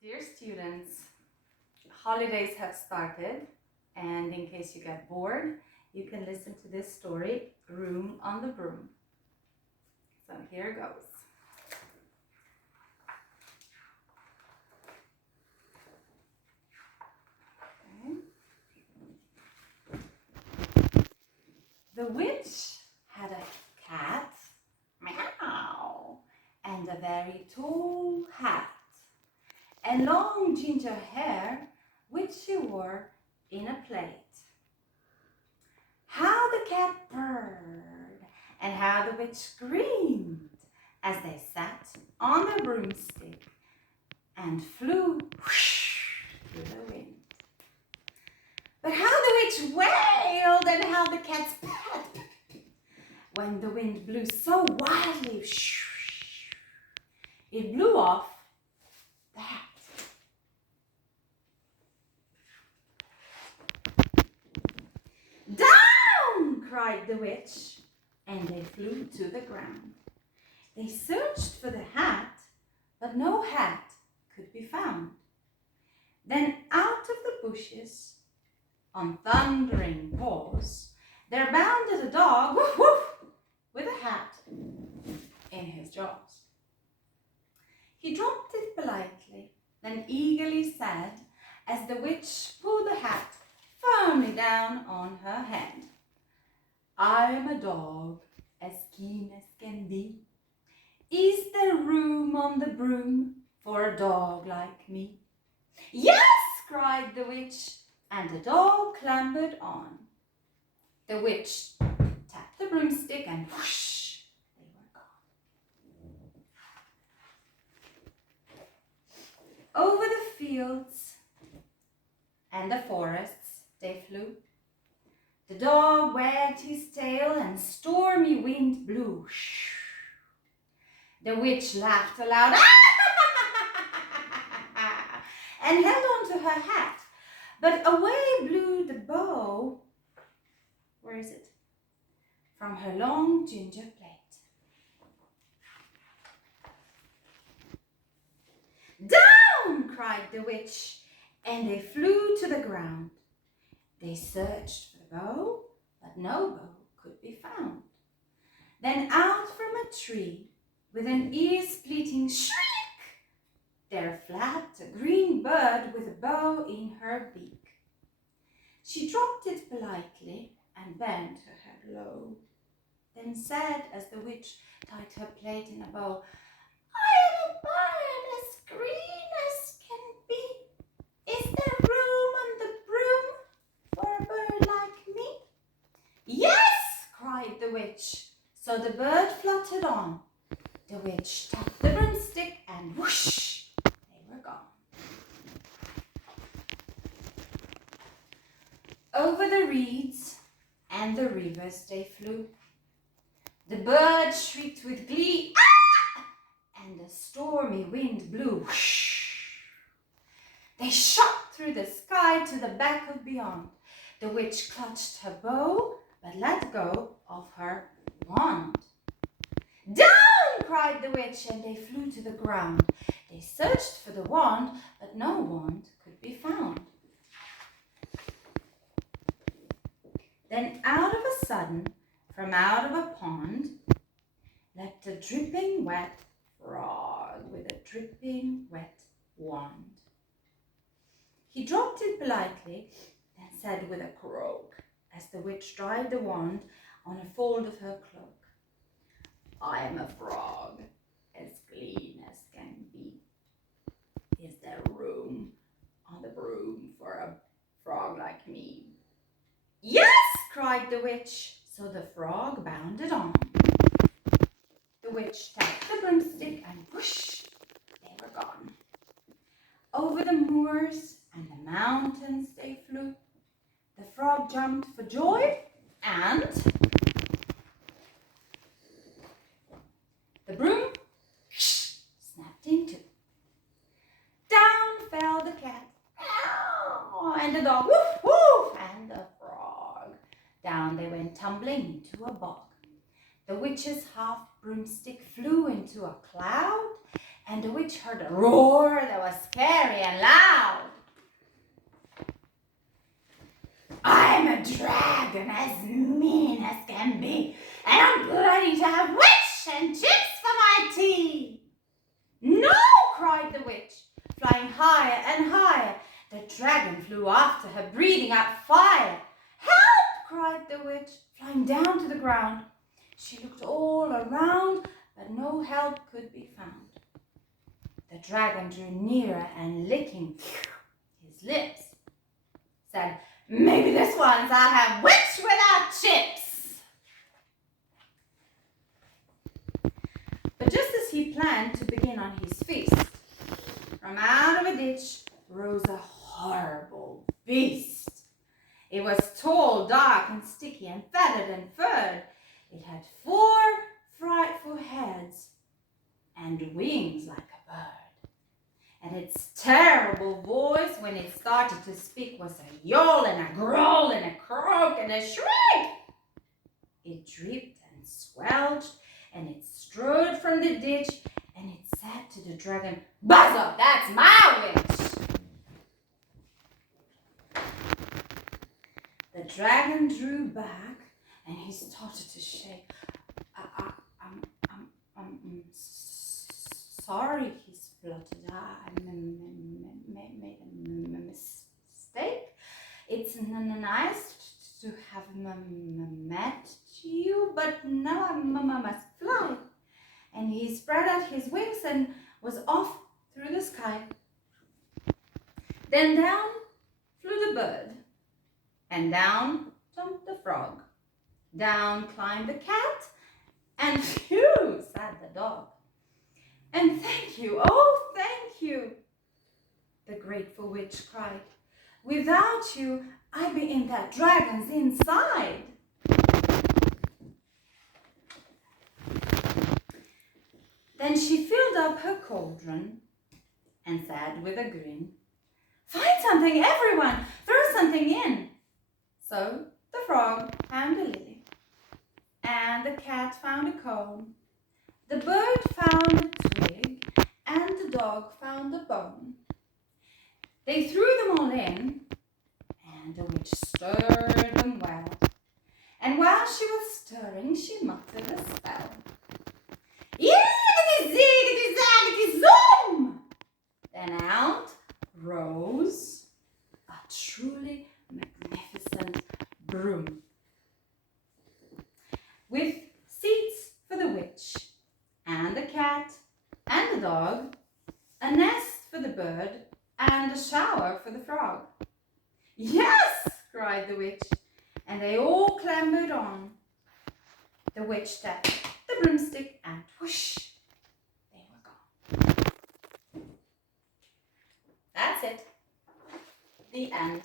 Dear students, holidays have started, and in case you get bored, you can listen to this story, Room on the Broom. So here goes. Okay. The witch had a cat, meow, and a very tall hat, and long ginger hair, which she wore in a plait. How the cat purred, and how the witch screamed as they sat on the broomstick and flew whoosh through the wind. But how the witch wailed, and how the cat's pet when the wind blew so wildly, it blew off the hat. Down! Cried the witch, and they flew to the ground. They searched for the hat, but no hat could be found. Then out of the bushes, on thundering paws, there bounded a dog, woof woof, with a hat in his jaws. He dropped it politely, then eagerly said, as the witch pulled the hat firmly down on her head, I am a dog, as keen as can be. Is there room on the broom for a dog like me? Yes, cried the witch, and the dog clambered on. The witch tapped the broomstick and whoosh, they were gone. Over the fields and the forests they flew. The dog wagged his tail and stormy wind blew. The witch laughed aloud and held on to her hat, but away blew the bow. Where is it? From her long ginger plate. Down! Cried the witch, and they flew to the ground. They searched for the bow, but no bow could be found. Then out from a tree, with an ear-splitting shriek, there flapped a green bird with a bow in her beak. She dropped it politely and bent her head low, then said as the witch tied her plate in a bow, I am a bird as green as can be. Is there room on the broom for a bird like me? Yes, cried the witch. So the bird fluttered on. The witch tapped the broomstick and whoosh, they were gone. Over the reeds and the rivers they flew. The bird shrieked with glee, ah! And the stormy wind blew. Whoosh. They shot through the sky to the battle beyond. The witch clutched her bow, but let go of her wand. Down! Cried the witch, and they flew to the ground. They searched for the wand, but no wand could be found. Then out of a sudden, from out of a pond, leapt a dripping wet frog with a dripping wet wand. He dropped it politely and said with a croak, as the witch dried the wand on a fold of her cloak, I am a frog, as clean as can be. Is there room on the broom for a frog like me? Yes, cried the witch, so the frog bounded on. The witch tapped the broomstick and whoosh, they were gone. Over the moors and the mountains they flew. The frog jumped for joy, and the broom snapped in two. Down fell the cat, and the dog, woof, woof, and the frog. Down they went tumbling into a bog. The witch's half broomstick flew into a cloud, and the witch heard a roar that was scary and loud. I'm a dragon as mean as can be, and I'm ready to have witch and chips for my tea. No, cried the witch, flying higher and higher. The dragon flew after her, breathing out fire. Help, cried the witch, flying down to the ground. She looked all around, but no help could be found. The dragon drew nearer and, licking his lips, said, maybe this once I'll have witch without chips. But just as he planned to begin on his feast, from out of a ditch rose a horrible beast. It was tall, dark, and sticky, and feathered and furred. It had 4 frightful heads and wings like a bird. And its terrible voice, when it started to speak, was a yawl and a growl and a croak and a shriek. It dripped and squelched, and it strode from the ditch, and it said to the dragon, buzz up, that's my witch. The dragon drew back, and he started to shake. Sorry, he spluttered. I made a mistake. It's nice to have met you, but now I must fly. And he spread out his wings and was off through the sky. Then down flew the bird, and down jumped the frog. Down climbed the cat, and phew, said the dog. And thank you, oh thank you, the grateful witch cried. Without you, I'd be in that dragon's inside. Then she filled up her cauldron and said with a grin, find something, everyone, throw something in. So the frog found a lily, and the cat found a comb, the bird found a twig, and the dog found a bone. They threw them all in, and the witch stirred them well. And while she was stirring, she muttered a spell. Yiggity-ziggity-zaggity-zoom! Then out rose a truly magnificent broom, with seats for the witch, and the cat, and the dog, a nest for the bird, and a shower for the frog. Yes, cried the witch, and they all clambered on. The witch tapped the broomstick, and whoosh, they were gone. That's it. The end.